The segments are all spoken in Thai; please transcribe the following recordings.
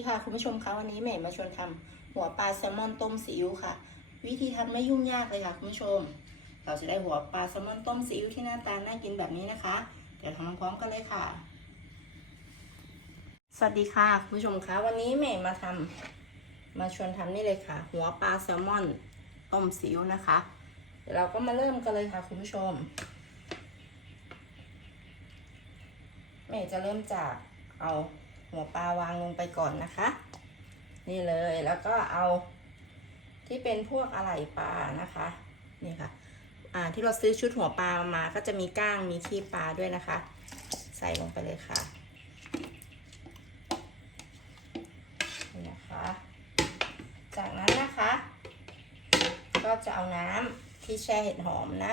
ดีค่ะคุณผู้ชมคะวันนี้แหม่มาชวนทำหัวปลาแซลมอนต้มซีอิ๊วค่ะ วิธีทำไม่ยุ่งยากเลยค่ะคุณผู้ชม เราจะได้หัวปลาแซลมอนต้มซีอิ๊วที่หน้าตาน่ากินแบบนี้นะคะ เดี๋ยวทำพร้อมกันเลยค่ะ สวัสดีค่ะคุณผู้ชมคะวันนี้แหม่มาทำมาชวนทำนี่เลยค่ะ หัวปลาแซลมอนต้มซีอิ๊วนะคะ เดี๋ยวเราก็มาเริ่มกันเลยค่ะคุณผู้ชมแม่จะเริ่มจากเอา หัวปลาวางลงไปก่อนนะคะ นี่เลยแล้วก็เอาที่เป็นพวกอะไหล่ปลานะคะนี่ค่ะอ่าที่เราซื้อชุดหัวปลามาก็จะมีก้างมีขี้ปลาด้วยนะคะ ใส่ลงไปเลยค่ะนี่นะคะ จากนั้นนะคะ ก็จะเอาน้ำที่แช่เห็ดหอมนะ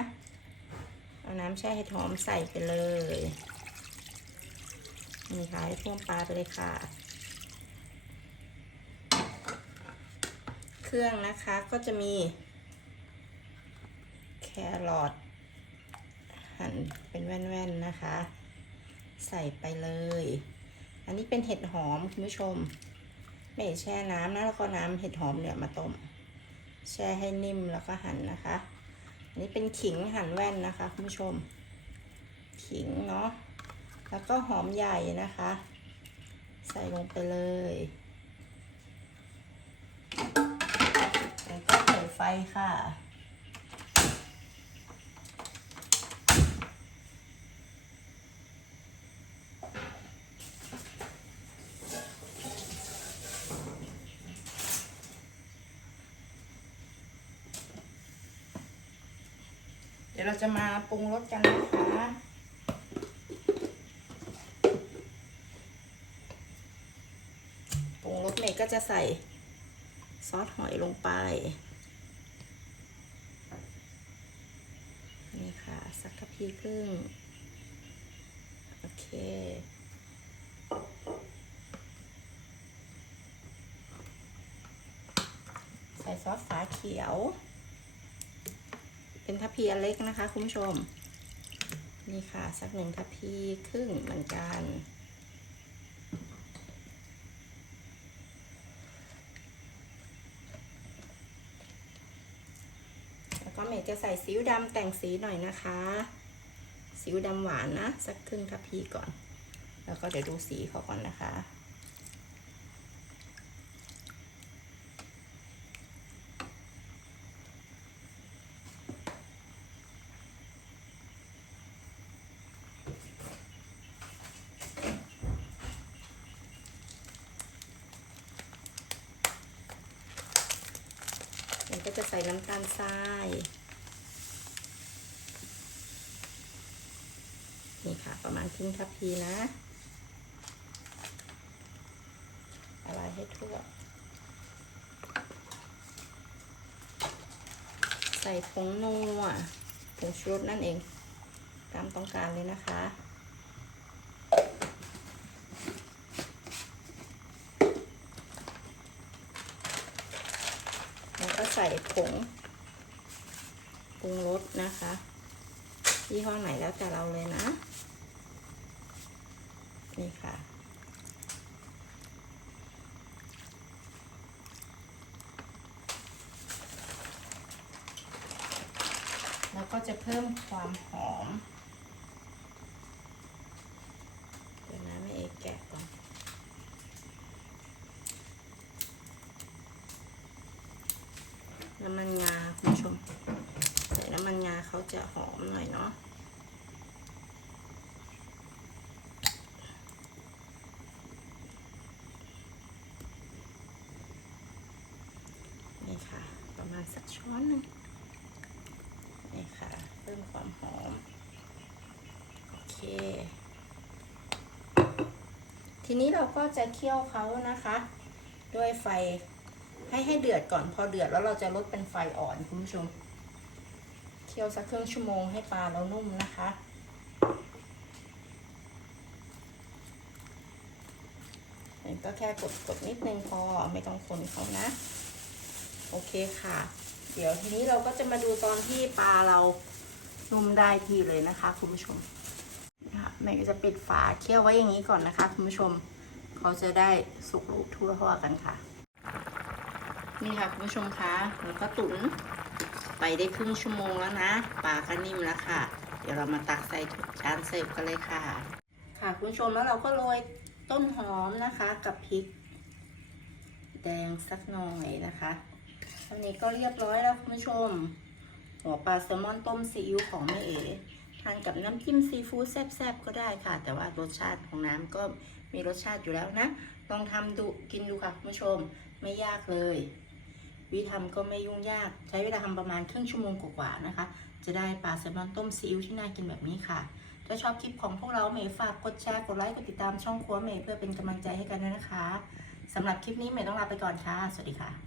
เอาน้ำแช่เห็ดหอมใส่ไปเลย นี่ค่ะให้ท่วมปลาไปเลยค่ะ เครื่องนะคะก็จะมี แครอทหั่นเป็นแว่นๆนะคะ ใส่ไปเลย อันนี้เป็นเห็ดหอมคุณผู้ชม ไม่แช่น้ำนะแล้วก็น้ำเห็ดหอมเนี่ยมาต้ม แช่ให้นิ่มแล้วก็หั่นนะคะ อันนี้เป็นขิงหั่นแว่นนะคะคุณผู้ชม ขิงเนาะ แล้วก็หอมใหญ่นะคะ ใส่ลงไปเลย แล้วก็เปิดไฟค่ะเดี๋ยวเราจะมาปรุงรสกันนะคะ ปรุงรส เมย์ก็จะใส่ซอสหอยลงไป นี่ค่ะ สักกะพีครึ่ง โอเคใส่ซอสฝาเขียว เป็นทัพพีอันเล็กนะคะ คุณผู้ชม นี่ค่ะ สักหนึ่งทัพพีครึ่งเหมือนกัน แล้วก็เมจะใส่ซีอิ๊วดำแต่งสีหน่อยนะคะซีอิ๊วดำหวานนะ สักครึ่งทัพพีก่อน แล้วก็เดี๋ยวดูสีเขาก่อนนะคะ ส่น้ำตาลทราย นี่ค่ะ ประมาณครึ่งทัพพีนะอะไรให้ทั่ว ใส่ผงนัวผงชูรสนั่นเอง ตามต้องการเลยนะคะ แล้วก็ ใส่ผงปรุงรสนะคะยี่ห้อไหนแล้วแต่เราเลยนะ นี่ค่ะ แล้วก็จะเพิ่มความหอม เดี๋ยวนะไม่เอกแกะก่อน น้ำมันงาคุณผู้ชม ใส่น้ำมันงาเขา จะหอมหน่อยเนาะนี่ค่ะ ประมาณสักช้อนหนึ่งนี่ค่ะ เพิ่มความหอม โอเค ทีนี้เราก็จะเคี่ยวเขานะคะ ด้วยไฟให้ให้เดือดก่อนพอเดือดแล้วเราจะลดเป็นไฟอ่อนคุณผู้ชม คี่ยวสักครึ่งชั่วโมงให้ปลาเรานุ่มนะคะ ก็แค่กดกดนิดนึงพอไม่ต้องคนเขานะ โอเคค่ะ เดี๋ยวทีนี้เราก็จะมาดูตอนที่ปลาเรานุ่มได้ทีเลยนะคะคุณผู้ชมนะคะแม่ก็จะปิดฝาเคี่ยวไว้อย่างนี้ก่อนนะคะคุณผู้ชมเขาจะได้สุกรูทั่วทั่วกันค่ะ นี่ค่ะคุณผู้ชมคะหมูกระตุ๋น ไปได้ครึ่งชั่วโมงแล้วนะปลาก็นิ่มแล้วค่ะ เดี๋ยวเรามาตักใส่จานเสิร์ฟกันเลยค่ะ ค่ะคุณผู้ชมแล้วเราก็โรยต้นหอมนะคะกับพริก แดงสักหน่อยนะคะอันนี้ก็เรียบร้อยแล้วคุณผู้ชม หัวปลาแซลมอนต้มซีอิ๊วของแม่เอ๋ทานกับน้ำจิ้มซีฟู้ดแซ่บๆก็ได้ค่ะ แต่ว่ารสชาติของน้ำก็มีรสชาติอยู่แล้วนะ ลองทำดูกินดูค่ะคุณผู้ชมไม่ยากเลย วิธีทำก็ไม่ยุ่งยากใช้เวลาทำประมาณครึ่งชั่วโมงกว่าๆนะคะ จะได้ปลาแซลมอนต้มซีอิ๊วที่น่ากินแบบนี้ค่ะ ถ้าชอบคลิปของพวกเราเมย์ฝากกดแชร์กดไลค์กดติดตามช่องครัวเมย์เพื่อเป็นกำลังใจให้กันด้วยนะคะสำหรับคลิปนี้เมย์ต้องลาไปก่อนค่ะ สวัสดีค่ะ